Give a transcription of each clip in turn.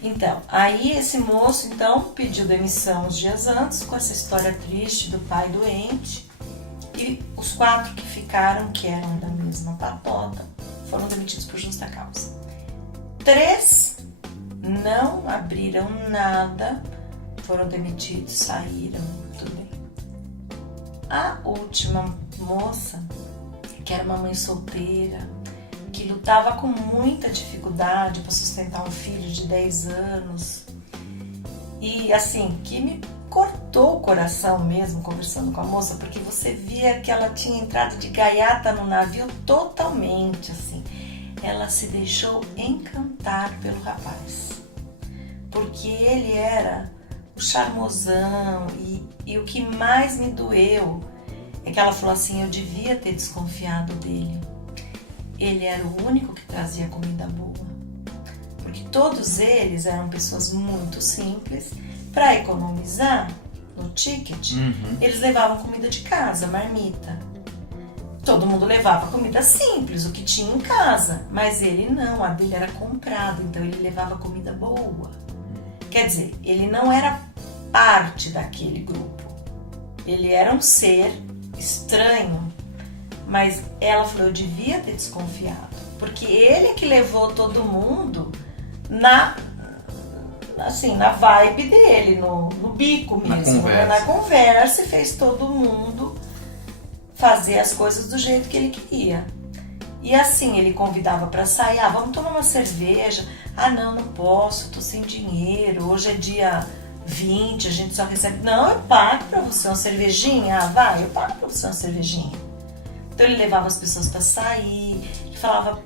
Então, aí esse moço então pediu demissão uns dias antes, com essa história triste do pai doente, e os 4 que ficaram, que eram da mesma patota, foram demitidos por justa causa. 3 não abriram nada, foram demitidos, saíram, tudo bem. A última moça, que era uma mãe solteira, que lutava com muita dificuldade para sustentar um filho de 10 anos, e assim, que me cortou o coração mesmo conversando com a moça, porque você via que ela tinha entrado de gaiata no navio totalmente, assim. Ela se deixou encantar pelo rapaz, porque ele era o charmosão, e o que mais me doeu é que ela falou assim, eu devia ter desconfiado dele. Ele era o único que trazia comida boa, porque todos eles eram pessoas muito simples. Para economizar no ticket, eles levavam comida de casa, marmita. Todo mundo levava comida simples, o que tinha em casa, mas ele não, a dele era comprada, então ele levava comida boa. Quer dizer, ele não era parte daquele grupo, ele era um ser estranho, mas ela falou, eu devia ter desconfiado, porque ele é que levou todo mundo na vibe dele, no bico mesmo, na conversa, e fez todo mundo fazer as coisas do jeito que ele queria. E assim, ele convidava para sair, vamos tomar uma cerveja, não posso, tô sem dinheiro, hoje é dia 20, a gente só recebe, não, eu pago para você uma cervejinha, vai, eu pago para você uma cervejinha. Então ele levava as pessoas para sair, e falava,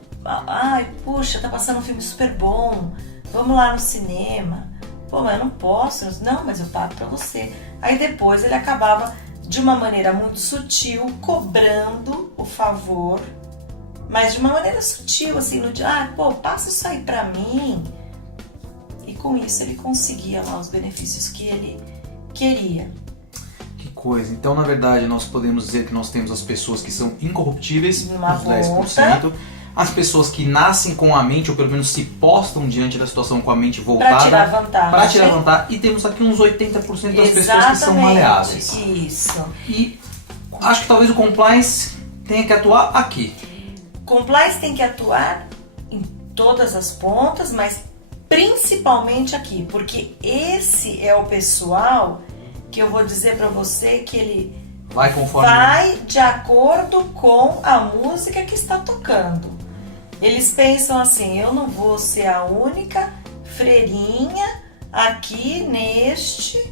puxa, tá passando um filme super bom, vamos lá no cinema. Pô, mas eu não posso. Não, mas eu pago pra você. Aí depois ele acabava, de uma maneira muito sutil, cobrando o favor, mas de uma maneira sutil, assim, no dia, passa isso aí pra mim. E com isso ele conseguia lá os benefícios que ele queria. Que coisa. Então, na verdade, nós podemos dizer que nós temos as pessoas que são incorruptíveis, os 10%. As pessoas que nascem com a mente, ou pelo menos se postam diante da situação com a mente voltada. Para tirar vantagem. E temos aqui uns 80% das pessoas que são maleáveis. Isso. E acho que talvez o compliance tenha que atuar aqui. Compliance tem que atuar em todas as pontas, mas principalmente aqui. Porque esse é o pessoal que eu vou dizer para você que ele vai de acordo com a música que está tocando. Eles pensam assim, eu não vou ser a única freirinha aqui neste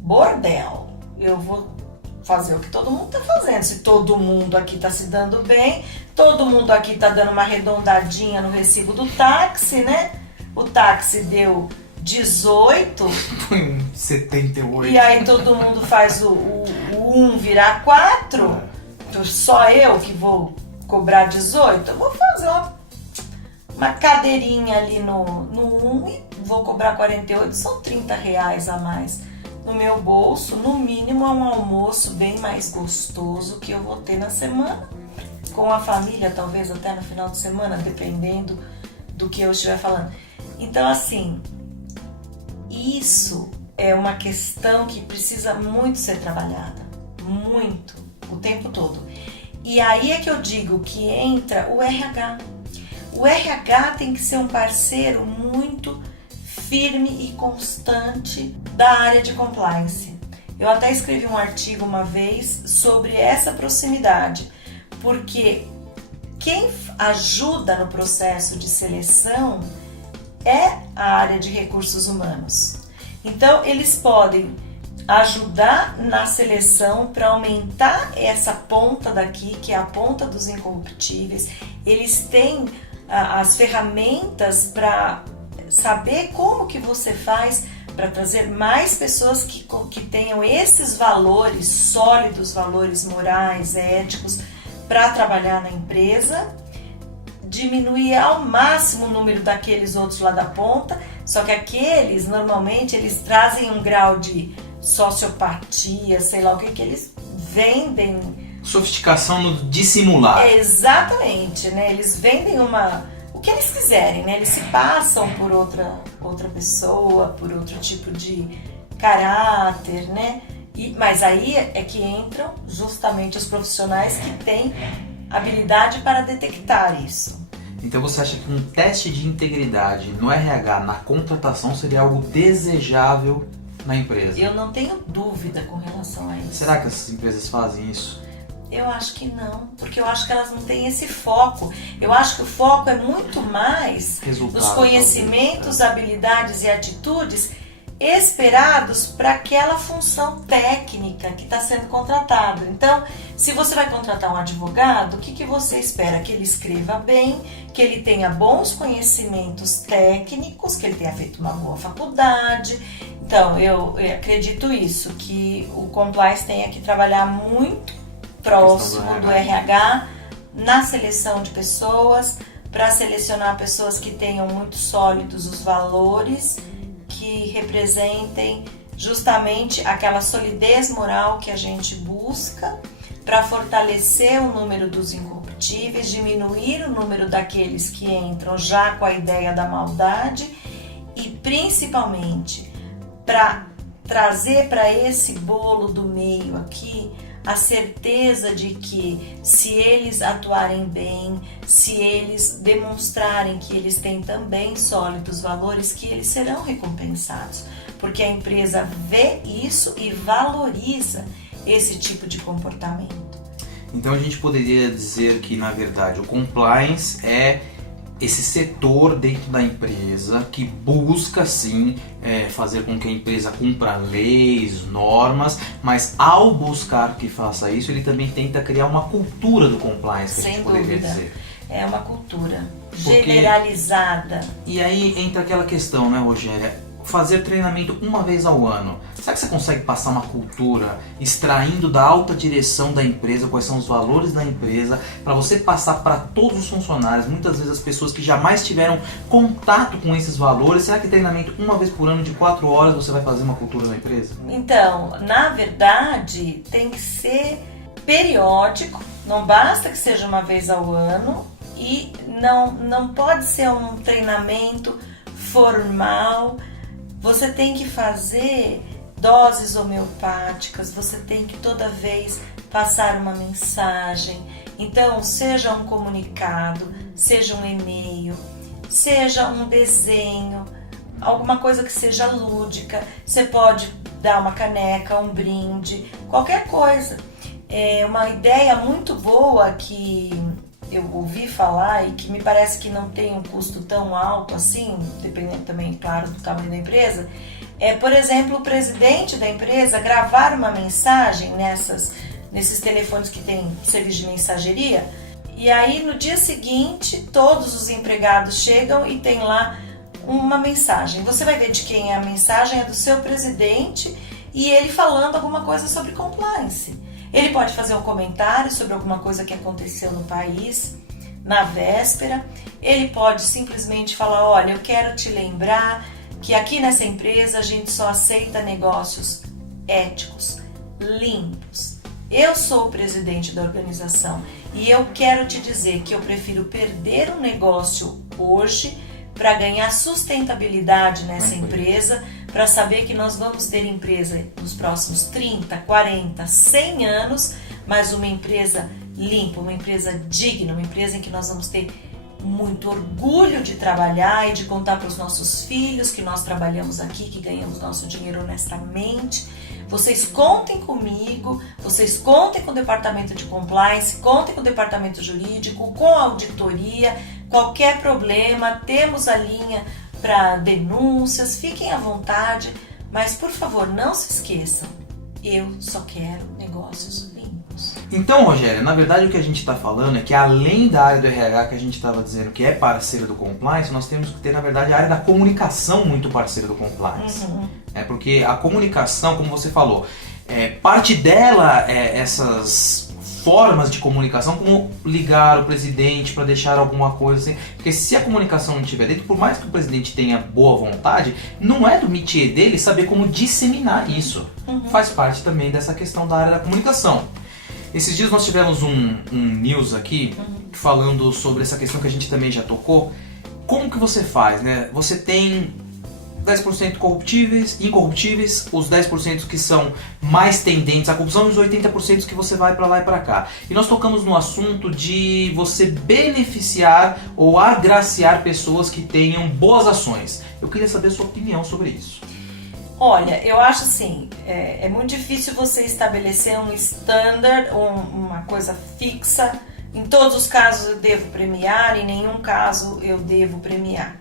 bordel. Eu vou fazer o que todo mundo está fazendo. Se todo mundo aqui está se dando bem, todo mundo aqui está dando uma arredondadinha no recibo do táxi, né? O táxi deu 18. 78. E aí todo mundo faz o 1 virar 4. Só eu que vou cobrar 18. Eu vou fazer uma cadeirinha ali no 1 e vou cobrar 48. São R$30 a mais no meu bolso. No mínimo é um almoço bem mais gostoso que eu vou ter na semana. Com a família, talvez até no final de semana, dependendo do que eu estiver falando. Então, assim, isso é uma questão que precisa muito ser trabalhada, muito, o tempo todo. E aí é que eu digo que entra o RH. O RH tem que ser um parceiro muito firme e constante da área de compliance. Eu até escrevi um artigo uma vez sobre essa proximidade, porque quem ajuda no processo de seleção é a área de recursos humanos. Então, eles podem ajudar na seleção para aumentar essa ponta daqui, que é a ponta dos incorruptíveis. Eles têm as ferramentas para saber como que você faz para trazer mais pessoas que tenham esses valores sólidos, valores morais, éticos, para trabalhar na empresa, diminuir ao máximo o número daqueles outros lá da ponta, só que aqueles, normalmente, eles trazem um grau de sociopatia, sei lá o que eles vendem. Sofisticação no dissimular. Exatamente, né? Eles vendem uma o que eles quiserem, né? Eles se passam por outra pessoa, por outro tipo de caráter, né? Mas aí é que entram justamente os profissionais que têm habilidade para detectar isso. Então você acha que um teste de integridade no RH, na contratação, seria algo desejável na empresa? Eu não tenho dúvida com relação a isso. Será que essas empresas fazem isso? Eu acho que não, porque eu acho que elas não têm esse foco. Eu acho que o foco é muito mais nos conhecimentos, habilidades e atitudes esperados para aquela função técnica que está sendo contratada. Então, se você vai contratar um advogado, o que você espera? Que ele escreva bem, que ele tenha bons conhecimentos técnicos, que ele tenha feito uma boa faculdade. Então, eu acredito isso, que o compliance tenha que trabalhar muito próximo do RH na seleção de pessoas, para selecionar pessoas que tenham muito sólidos os valores, que representem justamente aquela solidez moral que a gente busca para fortalecer o número dos incorruptíveis, diminuir o número daqueles que entram já com a ideia da maldade e principalmente para trazer para esse bolo do meio aqui a certeza de que se eles atuarem bem, se eles demonstrarem que eles têm também sólidos valores, que eles serão recompensados, porque a empresa vê isso e valoriza esse tipo de comportamento. Então a gente poderia dizer que, na verdade, o compliance é esse setor dentro da empresa que busca sim fazer com que a empresa cumpra leis, normas, mas ao buscar que faça isso, ele também tenta criar uma cultura do compliance, que a gente poderia dizer. É uma cultura generalizada. E aí entra aquela questão, né, Rogéria? Fazer treinamento uma vez ao ano. Será que você consegue passar uma cultura extraindo da alta direção da empresa quais são os valores da empresa para você passar para todos os funcionários, muitas vezes as pessoas que jamais tiveram contato com esses valores? Será que treinamento uma vez por ano de 4 horas você vai fazer uma cultura na empresa? Então, na verdade, tem que ser periódico, não basta que seja uma vez ao ano e não pode ser um treinamento formal. Você tem que fazer doses homeopáticas, você tem que toda vez passar uma mensagem. Então, seja um comunicado, seja um e-mail, seja um desenho, alguma coisa que seja lúdica. Você pode dar uma caneca, um brinde, qualquer coisa. É uma ideia muito boa que eu ouvi falar e que me parece que não tem um custo tão alto assim, dependendo também, claro, do tamanho da empresa, é, por exemplo, o presidente da empresa gravar uma mensagem nesses telefones que tem serviço de mensageria, e aí no dia seguinte todos os empregados chegam e tem lá uma mensagem. Você vai ver de quem é a mensagem, é do seu presidente e ele falando alguma coisa sobre compliance. Ele pode fazer um comentário sobre alguma coisa que aconteceu no país na véspera. Ele pode simplesmente falar: olha, eu quero te lembrar que aqui nessa empresa a gente só aceita negócios éticos, limpos. Eu sou o presidente da organização e eu quero te dizer que eu prefiro perder um negócio hoje para ganhar sustentabilidade nessa empresa, para saber que nós vamos ter empresa nos próximos 30, 40, 100 anos, mas uma empresa limpa, uma empresa digna, uma empresa em que nós vamos ter muito orgulho de trabalhar e de contar para os nossos filhos que nós trabalhamos aqui, que ganhamos nosso dinheiro honestamente. Vocês contem comigo, vocês contem com o departamento de compliance, contem com o departamento jurídico, com a auditoria, qualquer problema, temos a linha para denúncias, fiquem à vontade, mas por favor não se esqueçam, eu só quero negócios limpos. Então, Rogéria, na verdade o que a gente está falando é que além da área do RH que a gente estava dizendo que é parceira do compliance, nós temos que ter, na verdade, a área da comunicação muito parceira do compliance. É porque a comunicação, como você falou, parte dela é essas formas de comunicação, como ligar o presidente para deixar alguma coisa assim, porque se a comunicação não estiver dentro, por mais que o presidente tenha boa vontade, não é do métier dele saber como disseminar isso. Faz parte também dessa questão da área da comunicação. Esses dias nós tivemos um news aqui falando sobre essa questão que a gente também já tocou, como que você faz, né? Você tem 10% incorruptíveis, os 10% que são mais tendentes à corrupção e os 80% que você vai para lá e para cá. E nós tocamos no assunto de você beneficiar ou agraciar pessoas que tenham boas ações. Eu queria saber a sua opinião sobre isso. Olha, eu acho assim, é muito difícil você estabelecer um standard, uma coisa fixa. Em todos os casos eu devo premiar, em nenhum caso eu devo premiar.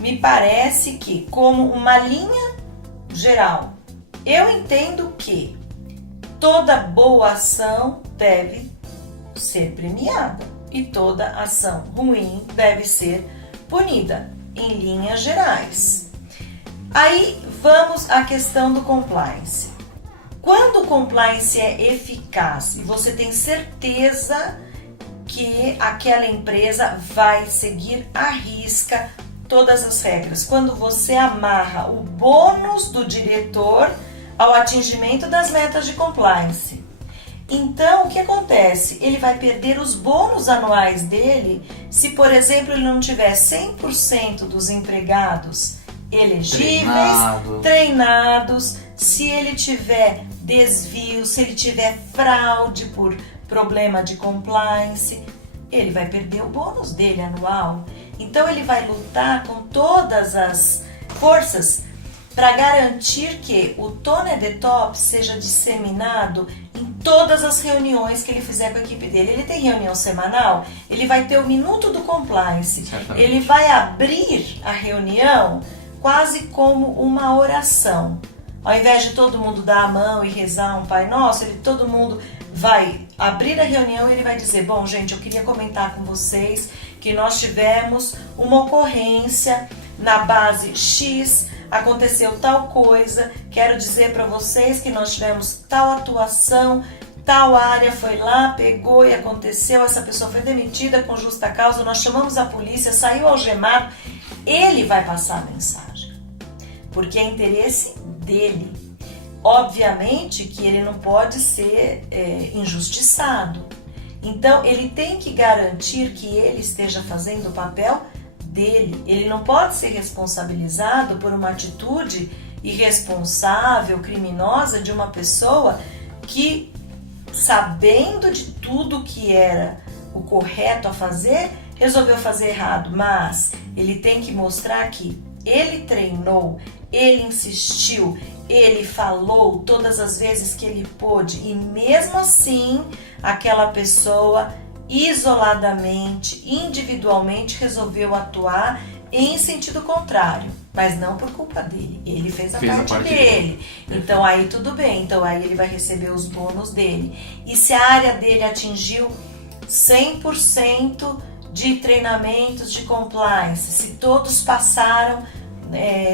Me parece que, como uma linha geral, eu entendo que toda boa ação deve ser premiada e toda ação ruim deve ser punida, em linhas gerais. Aí vamos à questão do compliance. Quando o compliance é eficaz e você tem certeza que aquela empresa vai seguir à risca todas as regras, quando você amarra o bônus do diretor ao atingimento das metas de compliance. Então, o que acontece? Ele vai perder os bônus anuais dele se, por exemplo, ele não tiver 100% dos empregados elegíveis, treinados, se ele tiver desvio, se ele tiver fraude por problema de compliance, ele vai perder o bônus dele anual. Então ele vai lutar com todas as forças para garantir que o Tony the Top seja disseminado em todas as reuniões que ele fizer com a equipe dele. Ele tem reunião semanal, ele vai ter o minuto do compliance. Certamente. Ele vai abrir a reunião quase como uma oração. Ao invés de todo mundo dar a mão e rezar um Pai Nosso, todo mundo vai abrir a reunião e ele vai dizer: bom, gente, eu queria comentar com vocês que nós tivemos uma ocorrência na base X, aconteceu tal coisa, quero dizer para vocês que nós tivemos tal atuação, tal área foi lá, pegou e aconteceu, essa pessoa foi demitida com justa causa, nós chamamos a polícia, saiu algemado. Ele vai passar a mensagem, porque é interesse dele. Obviamente que ele não pode ser injustiçado. Então, ele tem que garantir que ele esteja fazendo o papel dele. Ele não pode ser responsabilizado por uma atitude irresponsável, criminosa de uma pessoa que, sabendo de tudo que era o correto a fazer, resolveu fazer errado. Mas ele tem que mostrar que ele treinou, ele insistiu, ele falou todas as vezes que ele pôde e mesmo assim aquela pessoa isoladamente, individualmente resolveu atuar em sentido contrário, mas não por culpa dele. Ele fez a parte dele. Então aí tudo bem, então aí ele vai receber os bônus dele. E se a área dele atingiu 100% de treinamentos de compliance, se todos passaram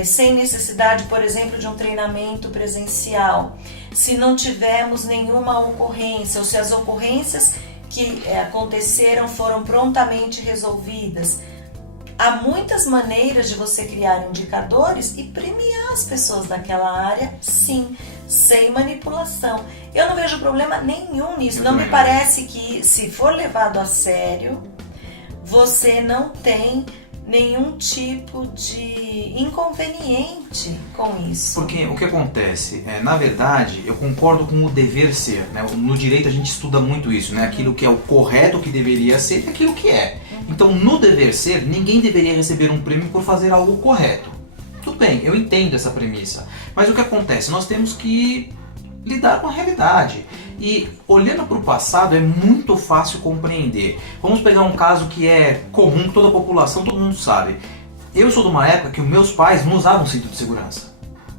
sem necessidade, por exemplo, de um treinamento presencial, se não tivemos nenhuma ocorrência, ou se as ocorrências que aconteceram foram prontamente resolvidas. Há muitas maneiras de você criar indicadores e premiar as pessoas daquela área, sim, sem manipulação. Eu não vejo problema nenhum nisso. Não me parece que, se for levado a sério, você não tem nenhum tipo de inconveniente com isso. Porque o que acontece, na verdade, eu concordo com o dever ser, né? No direito a gente estuda muito isso, né? Aquilo que é o correto, o que deveria ser e aquilo que é. Então, no dever ser, ninguém deveria receber um prêmio por fazer algo correto. Tudo bem, eu entendo essa premissa. Mas o que acontece? Nós temos que lidar com a realidade. E olhando para o passado é muito fácil compreender. Vamos pegar um caso que é comum, que toda a população, todo mundo sabe. Eu sou de uma época que os meus pais não usavam cinto de segurança.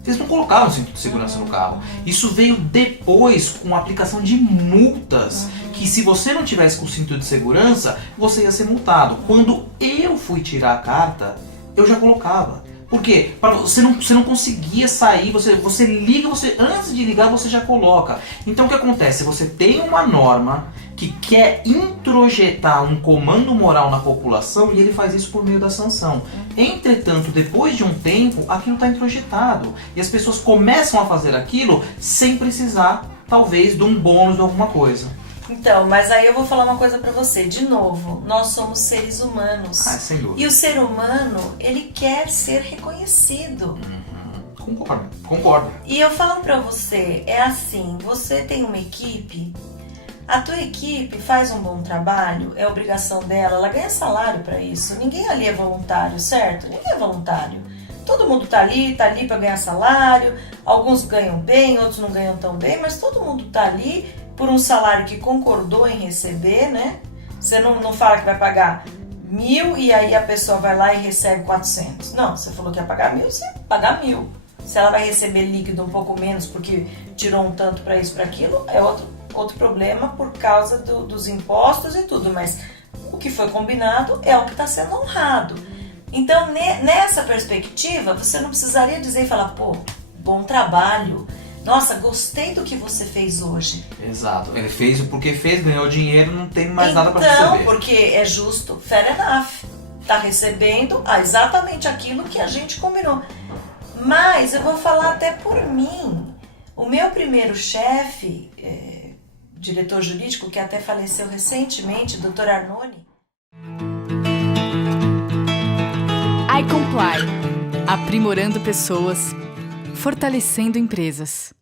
Eles não colocavam cinto de segurança no carro. Isso veio depois com a aplicação de multas, que se você não tivesse com cinto de segurança, você ia ser multado. Quando eu fui tirar a carta, eu já colocava. Por quê? Você não conseguia sair, você liga, antes de ligar você já coloca. Então o que acontece? Você tem uma norma que quer introjetar um comando moral na população e ele faz isso por meio da sanção. Entretanto, depois de um tempo, aquilo está introjetado. E as pessoas começam a fazer aquilo sem precisar, talvez, de um bônus de alguma coisa. Então, mas aí eu vou falar uma coisa pra você. De novo, nós somos seres humanos. Sem dúvida. E o ser humano, ele quer ser reconhecido. Concordo. E eu falo pra você, é assim, você tem uma equipe, a tua equipe faz um bom trabalho, é obrigação dela, ela ganha salário pra isso. Ninguém ali é voluntário, certo? Ninguém é voluntário. Todo mundo tá ali pra ganhar salário, alguns ganham bem, outros não ganham tão bem, mas todo mundo tá ali por um salário que concordou em receber, né? Você não fala que vai pagar 1.000 e aí a pessoa vai lá e recebe 400. Não, você falou que ia pagar 1.000, você paga 1.000. Se ela vai receber líquido um pouco menos porque tirou um tanto para isso, para aquilo, é outro problema por causa dos impostos e tudo, mas o que foi combinado é o que está sendo honrado. Então, nessa perspectiva, você não precisaria dizer e falar, pô, bom trabalho, nossa, gostei do que você fez hoje. Exato, ele fez porque fez, ganhou dinheiro, não tem mais nada para receber. Então, porque é justo, fair enough, tá recebendo exatamente aquilo que a gente combinou. Mas eu vou falar até por mim. O meu primeiro chefe, diretor jurídico, que até faleceu recentemente, Dr. Arnone. iComply, aprimorando pessoas, fortalecendo empresas.